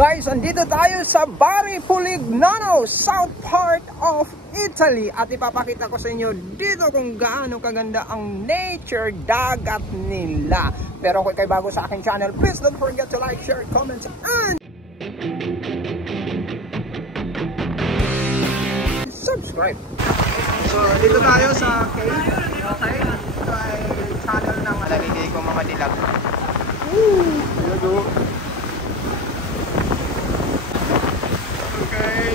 Guys, andito tayo sa Bari Polignano, south part of Italy. At ipapakita ko sa inyo dito kung gaano kaganda ang nature dagat nila. Pero kung kayo bago sa aking channel, please don't forget to like, share, comment, and subscribe. So, dito tayo sa cave. Okay? Ito ay channel ng nalalagay ko mga dilag. Woo! Okay.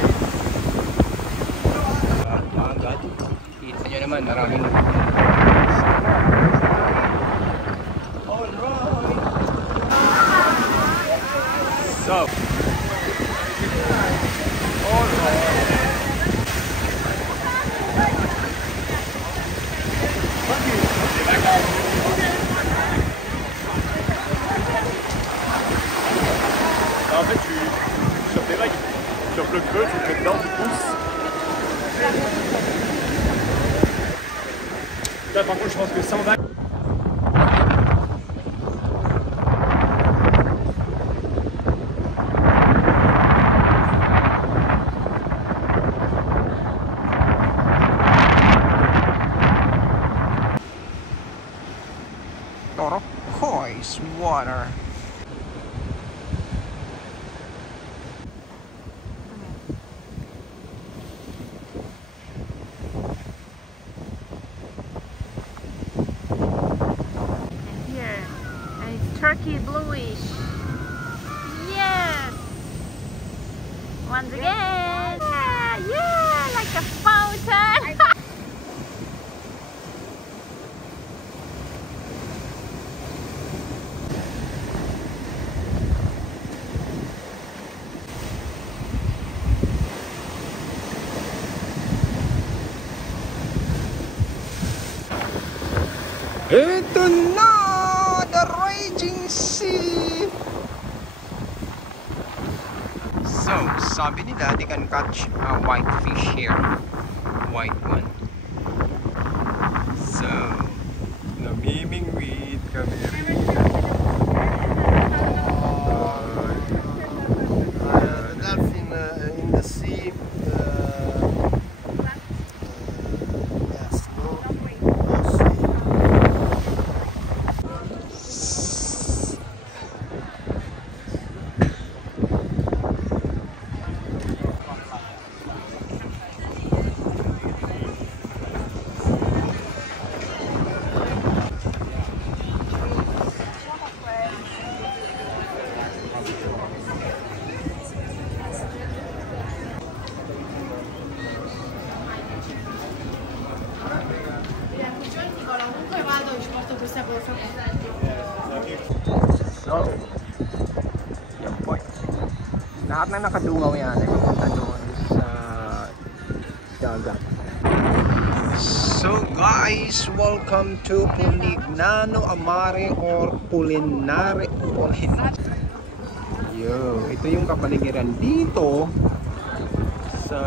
Kita nyo naman, maraming so en fait, tu chopes les vagues, tu chopes le creux, tu le mets dedans, tu pousses. Là, par contre, je pense que sans vague. turquoise water. Turkey bluish. Yes. Once again. Yeah, like a fountain. Ito na, the raging sea. So, sabi nila they can catch a white fish here. White one. So, namimingwit kami. The dolphin in the sea. Yes, no sea. So, yan po. Lahat na nakadungaw yan ay pupunta doon sa dagat. So guys, welcome to Polignano Amare or Pulinare. Yo, ito yung kapaligiran dito sa